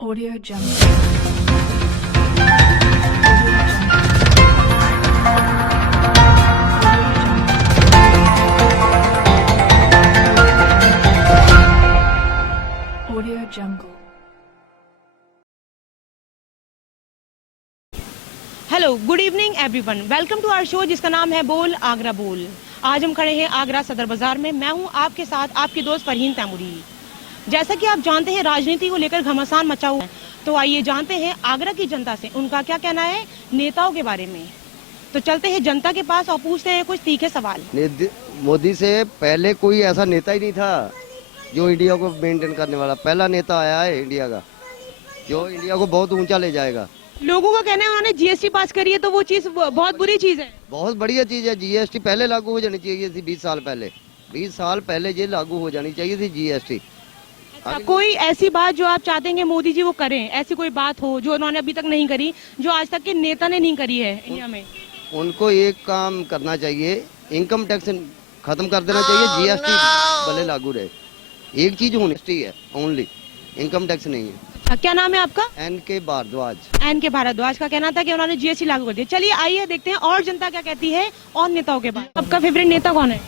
Audio Jungle. Audio Jungle. Hello good evening everyone, welcome to our show जिसका नाम है बोल आगरा बोल। आज हम खड़े हैं आगरा सदर बाजार में। मैं हूं आपके साथ आपकी दोस्त फरहीन तैमूरी। जैसा कि आप जानते हैं राजनीति को लेकर घमासान मचा हुआ है, तो आइए जानते हैं आगरा की जनता से उनका क्या कहना है नेताओं के बारे में। तो चलते हैं जनता के पास और पूछते हैं कुछ तीखे सवाल। मोदी से पहले कोई ऐसा नेता ही नहीं था जो इंडिया को मेंटेन करने वाला। पहला नेता आया है इंडिया का जो इंडिया को बहुत ऊंचा ले जाएगा। लोगों का कहना है उन्होंने जीएसटी पास करी है, तो वो चीज बहुत बुरी चीज है। बहुत बढ़िया चीज है। जीएसटी पहले लागू हो जानी चाहिए थी 20 साल पहले। 20 साल पहले ये लागू हो जानी चाहिए थी जीएसटी। कोई ऐसी बात जो आप चाहते हैं कि मोदी जी वो करें, ऐसी कोई बात हो जो उन्होंने अभी तक नहीं करी, जो आज तक के नेता ने नहीं करी है इंडिया में? उनको एक काम करना चाहिए, इनकम टैक्स खत्म कर देना चाहिए। जीएसटी भले लागू रहे, एक चीज होनी है ओनली, इनकम टैक्स नहीं है। क्या नाम है आपका? एन.के. भारद्वाज। एन.के. भारद्वाज का कहना था कि उन्होंने जीएसटी लागू कर दिया। चलिए आइए देखते हैं और जनता क्या कहती है और नेताओं के बारे में। आपका फेवरेट नेता कौन है?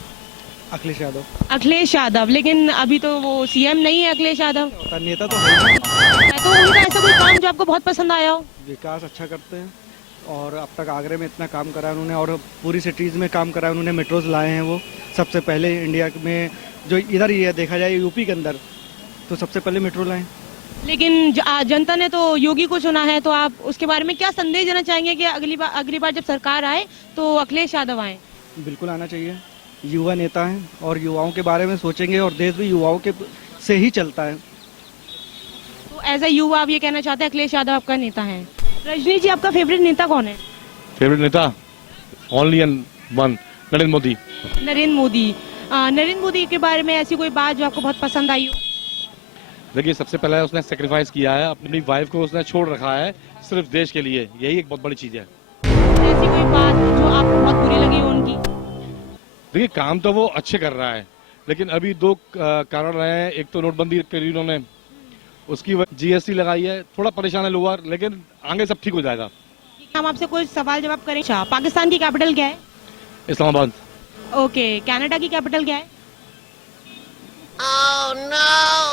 अखिलेश यादव। अखिलेश यादव, लेकिन अभी तो वो सीएम नहीं है अखिलेश यादव। नेता तो है ही। तो उनका ऐसा कोई काम जो आपको बहुत पसंद आया हो? विकास अच्छा करते हैं और अब तक आगरे में इतना काम करा है उन्होंने और पूरी सिटीज में काम करा है उन्होंने। मेट्रोज लाए हैं वो सबसे पहले इंडिया में, जो इधर ही है देखा जाए यूपी के अंदर, तो सबसे पहले मेट्रो लाए। लेकिन जनता ने तो योगी को चुना है, तो आप उसके बारे में क्या संदेश देना चाहेंगे कि अगली बार जब सरकार आए तो अखिलेश यादव आए? बिल्कुल आना चाहिए। युवा नेता हैं और युवाओं के बारे में सोचेंगे और देश भी युवाओं के से ही चलता है। तो एज ए युवा आप ये कहना चाहते हैं अखिलेश यादव आपका नेता है। रजनी जी, आपका फेवरेट नेता कौन है? फेवरेट नेता only and one, Narendra Modi. Narendra Modi. Narendra Modi के बारे में ऐसी कोई बात जो आपको बहुत पसंद आई हो? देखिए, सबसे पहले उसने सेक्रीफाइस किया है, अपनी वाइफ को उसने छोड़ रखा है सिर्फ देश के लिए। यही एक बहुत बड़ी चीज है। ऐसी कोई बात जो आपको बहुत बुरी लगी हो उनकी? देखिए, काम तो वो अच्छे कर रहा है, लेकिन अभी दो कारण रहे हैं। एक तो नोटबंदी करी उन्होंने, उसकी जीएसटी लगाई है, थोड़ा परेशान है लोग, लेकिन आगे सब ठीक हो जाएगा। हम आपसे कोई सवाल जवाब करें। अच्छा, पाकिस्तान की कैपिटल क्या है? इस्लामाबाद। ओके, कनाडा की कैपिटल क्या है?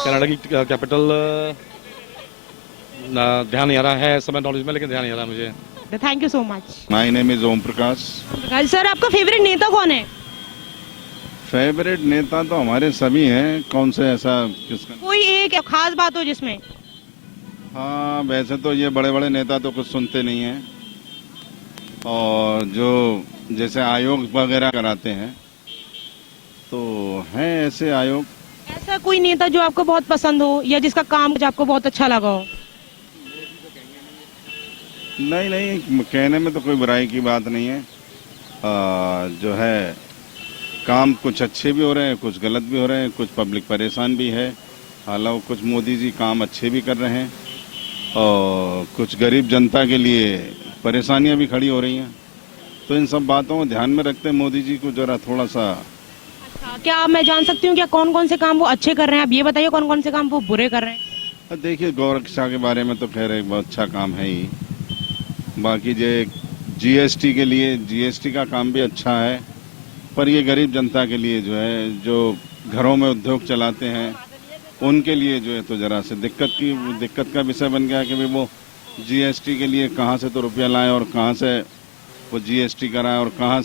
कनाडा की कैपिटल ध्यान नहीं आ रहा है समय नॉलेज में, लेकिन ध्यान नहीं आ रहा मुझे। Thank you so much. My name is Om Prakash. Sir, आपका फेवरेट नेता कौन है? फेवरेट नेता तो हमारे सभी हैं, कौन से ऐसा किसका? कोई एक खास बात हो जिसमें? हाँ, वैसे तो ये बड़े बड़े नेता तो कुछ सुनते नहीं हैं, और जो जैसे आयोग वगैरह कराते हैं तो हैं ऐसे आयोग। ऐसा कोई नेता जो आपको बहुत पसंद हो या जिसका काम जो आपको बहुत अच्छा लगा हो? नहीं, कहने में तो कोई बुराई की बात नहीं है। जो है काम कुछ अच्छे भी हो रहे हैं, कुछ गलत भी हो रहे हैं, कुछ पब्लिक परेशान भी है। हालांकि कुछ मोदी जी काम अच्छे भी कर रहे हैं और कुछ गरीब जनता के लिए परेशानियां भी खड़ी हो रही हैं। तो इन सब बातों को ध्यान में रखते मोदी जी को जरा थोड़ा सा। क्या मैं जान सकती हूँ क्या कौन कौन से काम वो अच्छे कर रहे हैं? आप ये बताइए कौन कौन से काम वो बुरे कर रहे हैं। देखिए, गौरक्षा के बारे में तो खैर एक बहुत अच्छा काम है ही। बाकी जो जीएसटी के लिए, जीएसटी का काम भी अच्छा है, पर ये गरीब जनता के लिए जो है, जो घरों में उद्योग चलाते हैं उनके लिए जो है तो जरा से दिक्कत का विषय बन गया कि भाई वो जीएसटी के लिए कहाँ से तो रुपया लाएं और कहाँ से वो जीएसटी कराएं और कहाँ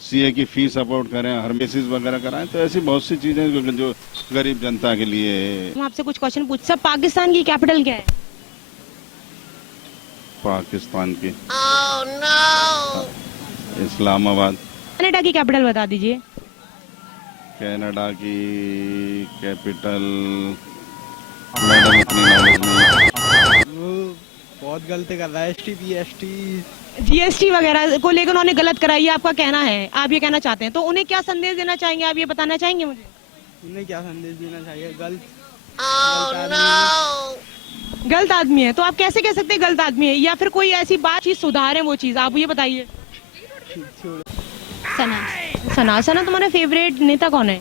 सीए की फीस अफोर्ड करें, हर बेसिस वगैरह कराएं। तो ऐसी बहुत सी चीजें जो गरीब जनता के लिए। हम आपसे कुछ क्वेश्चन पूछ। सब पाकिस्तान की कैपिटल क्या है? पाकिस्तान की इस्लामाबाद। कनाडा की कैपिटल बता दीजिए। कनाडा की कैपिटल मैडम इतनी नॉलेज नहीं। वो बहुत गलती कर रहा है। जीएसटी वगैरह को लेकर उन्होंने गलत कराई है, आपका कहना है। आप ये कहना चाहते हैं, तो उन्हें क्या संदेश देना चाहेंगे? आप ये बताना चाहेंगे मुझे? उन्हें क्या संदेश देना चाहिए? गलत आदमी है। तो आप कैसे कह सकते हैं गलत आदमी है? या फिर कोई ऐसी बात चीज सुधारे वो चीज, आप ये बताइए। सना सना तुम्हारा फेवरेट नेता कौन है?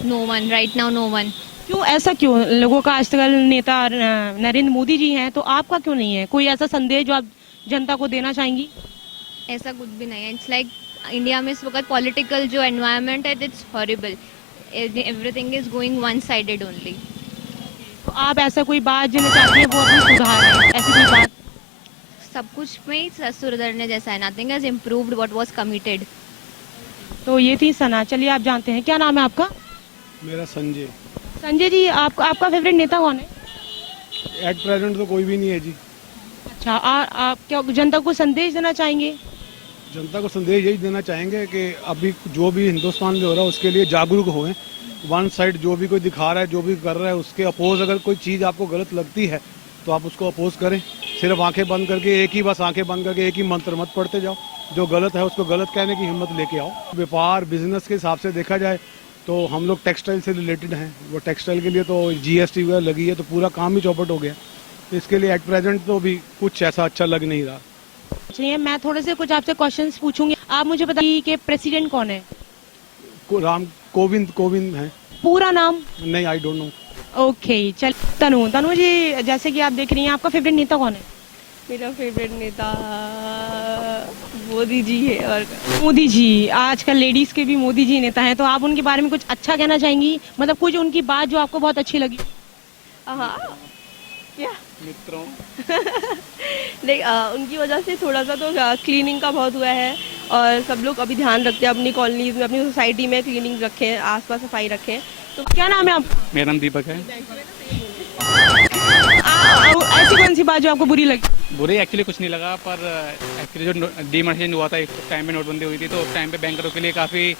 no one right now, no one. क्यों, ऐसा क्यों? लोगों का आजकल नेता नरेंद्र मोदी जी हैं, तो आपका क्यों नहीं है? कोई ऐसा संदेश जो आप जनता को देना चाहेंगी? ऐसा कुछ भी नहीं है. इट्स लाइक इंडिया में इस वक्त पॉलिटिकल जो एनवायरनमेंट है it's horrible. Everything is going one sided only. तो आप ऐसा कोई बात जो चाहती हैं वो अपनी सुधार है, ऐसी कोई बात? सब कुछ में ही सुधरने जैसा है. Nothing has improved what was committed. तो ये थी सना. चलिए आप जानते हैं, क्या नाम है आपका? मेरा संजय. संजय जी, आपका फेवरेट नेता कौन है? एट प्रेजेंट तो कोई भी नहीं है जी. अच्छा, आप क्या जनता को संदेश देना चाहेंगे? जनता को संदेश यही देना चाहेंगे कि अभी जो भी हिंदुस्तान में हो रहा है उसके लिए जागरूक होएं. वन साइड जो भी कोई दिखा रहा है, जो भी कर रहा है, उसके अपोज अगर कोई चीज़ आपको गलत लगती है तो आप उसको अपोज करें. सिर्फ आंखें बंद करके एक ही बस आंखें बंद करके एक ही मंत्र मत पढ़ते जाओ. जो गलत है उसको गलत कहने की हिम्मत लेके आओ. व्यापार बिजनेस के हिसाब से देखा जाए तो हम लोग टेक्सटाइल से रिलेटेड हैं. वो टेक्सटाइल के लिए तो जीएसटी वगैरह लगी है, तो पूरा काम ही चौपट हो गया. इसके लिए एट प्रेजेंट तो भी कुछ ऐसा अच्छा लग नहीं रहा. चलिए मैं थोड़े से कुछ आपसे क्वेश्चंस पूछूंगी, आप मुझे बताइए कि प्रेसिडेंट कौन है? राम कोविंद है. पूरा नाम? नहीं, आई डोंट नो. ओके. चल तनु जी, जैसे कि आप देख रही हैं, आपका फेवरेट नेता कौन है? मेरा फेवरेट नेता मोदी जी है. और मोदी जी. आजकल लेडीज के भी मोदी जी नेता हैं, तो आप उनके बारे में कुछ अच्छा कहना चाहेंगी? मतलब कुछ उनकी बात जो आपको बहुत अच्छी लगी? हाँ, या मित्रों उनकी वजह से थोड़ा सा तो क्लीनिंग का बहुत हुआ है. और सब लोग अभी ध्यान रखते हैं अपनी कॉलोनीज में, अपनी सोसाइटी में क्लीनिंग रखें, आसपास सफाई रखें. तो क्या नाम है आपका? मेरा नाम दीपक है. ऐसी कौन सी बात जो आपको बुरी लगी? बुरी एक्चुअली कुछ नहीं लगा, पर एक्चुअली जो डिमोनेटाइजेशन हुआ था एक टाइम पे, नोटबंदी हुई थी, तो उस टाइम पे बैंकरों के लिए काफ़ी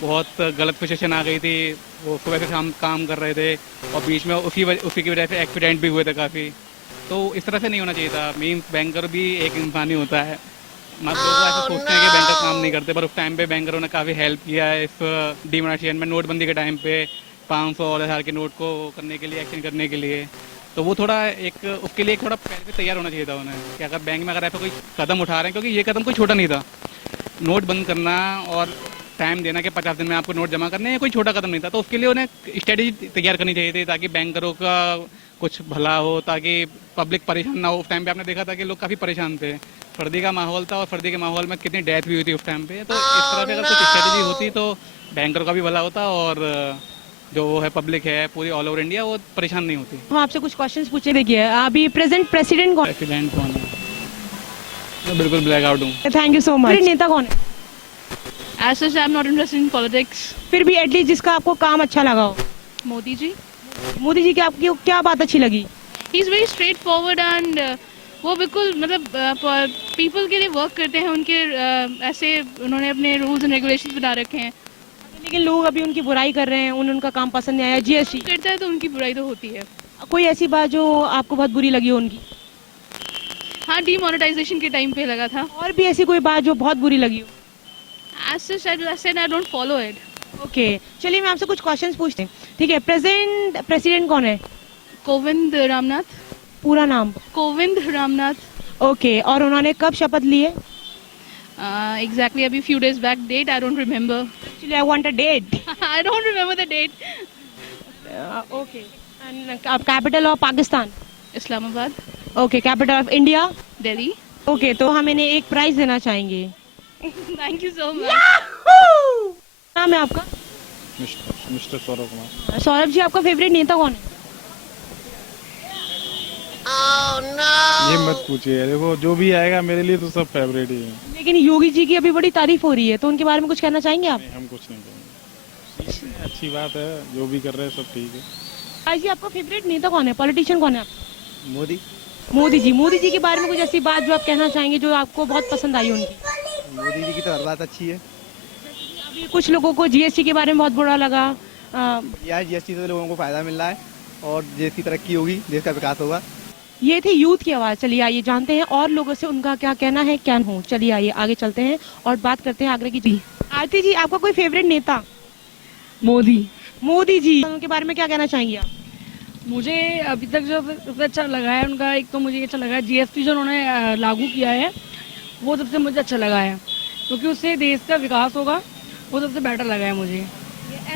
बहुत गलत पोजीशन आ गई थी. वो सुबह से शाम काम कर रहे थे और बीच में उसी की वजह से एक्सीडेंट भी हुए थे काफ़ी. तो इस तरह से नहीं होना चाहिए था. मीन्स बैंकर भी एक इंसान ही होता है. मतलब लोग ऐसा सोचते हैं कि बैंकर काम नहीं करते, पर उस टाइम पे बैंकरों ने काफ़ी हेल्प किया है इस डिमोनेटाइजेशन में. नोटबंदी के टाइम पे 500 और 1000 के नोट को करने के लिए, एक्सचेंज करने के लिए. तो वो थोड़ा एक उसके लिए थोड़ा पहले से तैयार होना चाहिए था उन्हें कि अगर बैंक में अगर ऐसा कोई कदम उठा रहे हैं, क्योंकि ये कदम कोई छोटा नहीं था. नोट बंद करना और टाइम देना कि 50 दिन में आपको नोट जमा करने, ये कोई छोटा कदम नहीं था. तो उसके लिए उन्हें स्ट्रेटेजी तैयार करनी चाहिए थी ताकि बैंकरों का कुछ भला हो, ताकि पब्लिक परेशान ना हो. उस टाइम पे आपने देखा था कि लोग काफ़ी परेशान थे. सर्दी का माहौल था और सर्दी के माहौल में कितनी डेथ भी हुई थी उस टाइम पे. तो इस तरह से अगर कुछ स्ट्रेटेजी होती तो बैंकरों का भी भला होता और जो वो है पब्लिक है पूरी ऑल ओवर इंडिया वो परेशान नहीं होती. हम आपसे कुछ क्वेश्चंस पूछे. देखिए अभी प्रेजेंट प्रेसिडेंट कौन? प्रेसिडेंट कौन है? मैं बिल्कुल ब्लैक आउट हूँ. Thank you so much. नेता कौन है? As such, I'm not interested in politics. फिर भी एटलीस्ट जिसका आपको काम अच्छा लगा हो. मोदी जी. मोदी जी की आपकी क्या बात अच्छी लगी? He is very straight forward and वो बिल्कुल मतलब पीपल के लिए वर्क करते हैं. उनके ऐसे उन्होंने अपने रूल्स एंड रेगुलेशंस बना रखे हैं. लेकिन लोग अभी उनकी बुराई कर रहे हैं, उनका काम पसंद नहीं आया. जीएसटी करता है तो उनकी बुराई तो होती है. कोई ऐसी बात जो आपको बहुत बुरी लगी हो उनकी? हाँ, डीमोनेटाइजेशन के टाइम पे लगा था. और भी ऐसी कोई बात जो बहुत बुरी लगी हो? As such, I said I don't follow it. Okay. चलिए मैं आपसे कुछ क्वेश्चंस पूछते हैं. ठीक है. प्रेसिडेंट कौन है? कोविंद रामनाथ. पूरा नाम? कोविंद रामनाथ. ओके. और उन्होंने कब शपथ ली है? Exactly अभी few days back. Date I don't remember. Actually I want a date. I don't remember the date. Okay. And capital of Pakistan? Islamabad. Okay. Capital of India? Delhi. Okay. तो हम इन्हें एक प्राइज देना चाहेंगे. Thank you so much. नाम है आपका? Mister Saurabh Kumar. Saurabh ji, आपका फेवरेट नेता कौन है? ये मत पूछिए. देखो जो भी आएगा मेरे लिए तो सब फेवरेट ही है. लेकिन योगी जी की अभी बड़ी तारीफ हो रही है, तो उनके बारे में कुछ कहना चाहेंगे आप? हम कुछ नहीं करेंगे. अच्छी बात है, जो भी कर रहे हैं सब ठीक है. आज जी आपका फेवरेट नेता कौन है, पॉलिटिशियन कौन है आपका? मोदी. मोदी जी के बारे में कुछ ऐसी बात जो आप कहना चाहेंगे जो आपको बहुत पसंद आई उनकी? मोदी जी की तो हर बात अच्छी है. अभी कुछ लोगों को जीएसटी के बारे में बहुत बुरा लगा. यार जीएसटी से लोगों को फायदा मिल रहा है और देश की तरक्की होगी, देश का विकास होगा. ये थी यूथ की आवाज. चलिए आइए जानते हैं और लोगों से उनका क्या कहना है, क्या हो. चलिए आइए आगे चलते हैं और बात करते हैं आगरा की. जी आरती जी, आपका कोई फेवरेट नेता? मोदी जी. उनके बारे में क्या कहना चाहेंगे आप? मुझे अभी तक जो सबसे अच्छा लगा है उनका, एक तो मुझे अच्छा लगा है जीएसटी जो उन्होंने लागू किया है, वो सबसे मुझे अच्छा लगा है, क्योंकि उससे देश का विकास होगा. वो सबसे बेटर लगा है मुझे.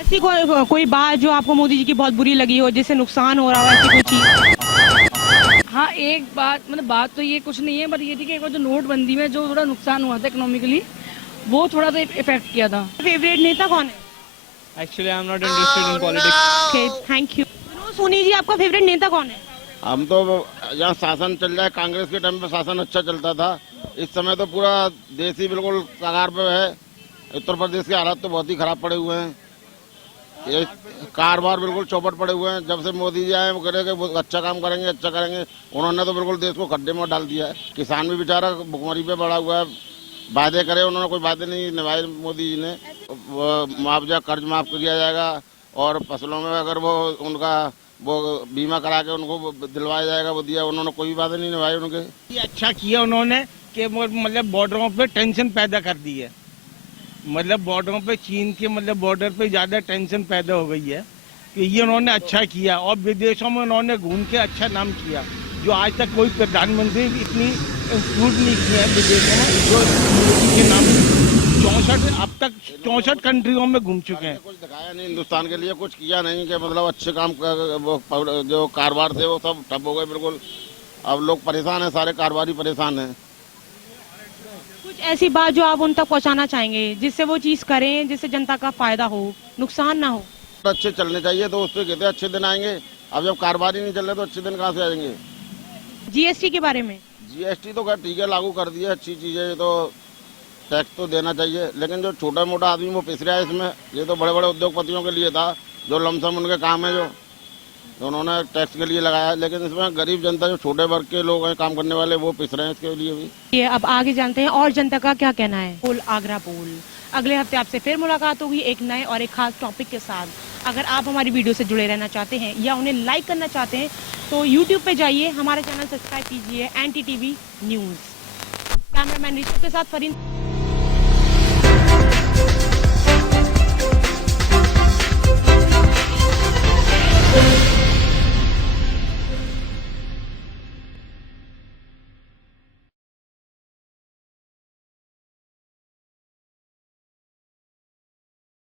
ऐसी कोई बात जो आपको मोदी जी की बहुत बुरी लगी हो, जिससे नुकसान हो रहा हो, ऐसी कोई चीज? हाँ, एक बात मतलब बात तो ये कुछ नहीं है, पर ये थी कि एक बार जो नोटबंदी में जो थोड़ा नुकसान हुआ था इकोनॉमिकली, वो थोड़ा सा इफेक्ट किया था। फेवरेट नेता कौन है? Actually I am not interested in politics. Okay, thank you. Manoj Soni ji, आपका फेवरेट नेता कौन है? हम तो यहाँ शासन चल रहा है, कांग्रेस के टाइम पे शासन अच्छा चलता था। इस समय तो पूरा देश ही बिल्कुल कगार पे है। उत्तर प्रदेश के हालात तो बहुत ही खराब पड़े हुए हैं। ये कारोबार बिल्कुल चौपट पड़े हुए हैं। जब से मोदी जी आए वो कह रहे कि वो अच्छा काम करेंगे, अच्छा करेंगे। उन्होंने तो बिल्कुल देश को खड्डे में डाल दिया है। किसान भी बेचारा भुखमरी पे पड़ा हुआ है। वादे करे, उन्होंने कोई वादे नहीं निभाए मोदी जी ने। मुआवजा कर्ज माफ किया जाएगा और फसलों में अगर वो उनका वो बीमा करा के उनको दिलवाया जाएगा, वो दिया। उन्होंने कोई वादे नहीं निभाए उनके। ये अच्छा किया उन्होंने कि मतलब बॉर्डरों पे टेंशन पैदा कर दी है। मतलब बॉर्डरों पे चीन के मतलब बॉर्डर पे ज्यादा टेंशन पैदा हो गई है कि ये उन्होंने अच्छा किया। और विदेशों में उन्होंने घूम के अच्छा नाम किया, जो आज तक कोई प्रधानमंत्री इतनी इंक्लूड नहीं किया है विदेशों में जो मोदी के नाम। 64 अब तक 64 कंट्रियों में घूम चुके हैं। कुछ दिखाया नहीं हिंदुस्तान के लिए, कुछ किया नहीं कि मतलब अच्छे काम वो जो कारोबार थे वो सब ठप हो गए बिल्कुल। अब लोग परेशान हैं, सारे कारोबारी परेशान हैं। कुछ ऐसी बात जो आप उन तक पहुंचाना चाहेंगे, जिससे वो चीज करें, जिससे जनता का फायदा हो, नुकसान ना हो? अच्छे चलने चाहिए तो उस पर कहते अच्छे दिन आएंगे। अब जब कारोबार ही नहीं चल रहे तो अच्छे दिन कहाँ से आएंगे? जीएसटी के बारे में? जीएसटी तो खैर ठीक है, लागू कर दिया, अच्छी चीज है। ये तो टैक्स तो देना चाहिए, लेकिन जो छोटा मोटा आदमी वो पिस रहा है इसमें। ये तो बड़े बड़े उद्योगपतियों के लिए था, जो लमसम उनके काम है, जो उन्होंने टैक्स के लिए लगाया है। लेकिन इसमें गरीब जनता, जो छोटे वर्ग के लोग हैं काम करने वाले, वो पिस रहे हैं इसके लिए भी। ये अब आगे जानते हैं और जनता का क्या कहना है। बोल आगरा बोल। अगले हफ्ते आपसे फिर मुलाकात होगी एक नए और एक खास टॉपिक के साथ। अगर आप हमारी वीडियो से जुड़े रहना चाहते हैं या उन्हें लाइक करना चाहते हैं तो YouTube पे जाइए, हमारा चैनल सब्सक्राइब कीजिए, NTTV न्यूज़। कैमरामैन ऋषभ के साथ फरीन।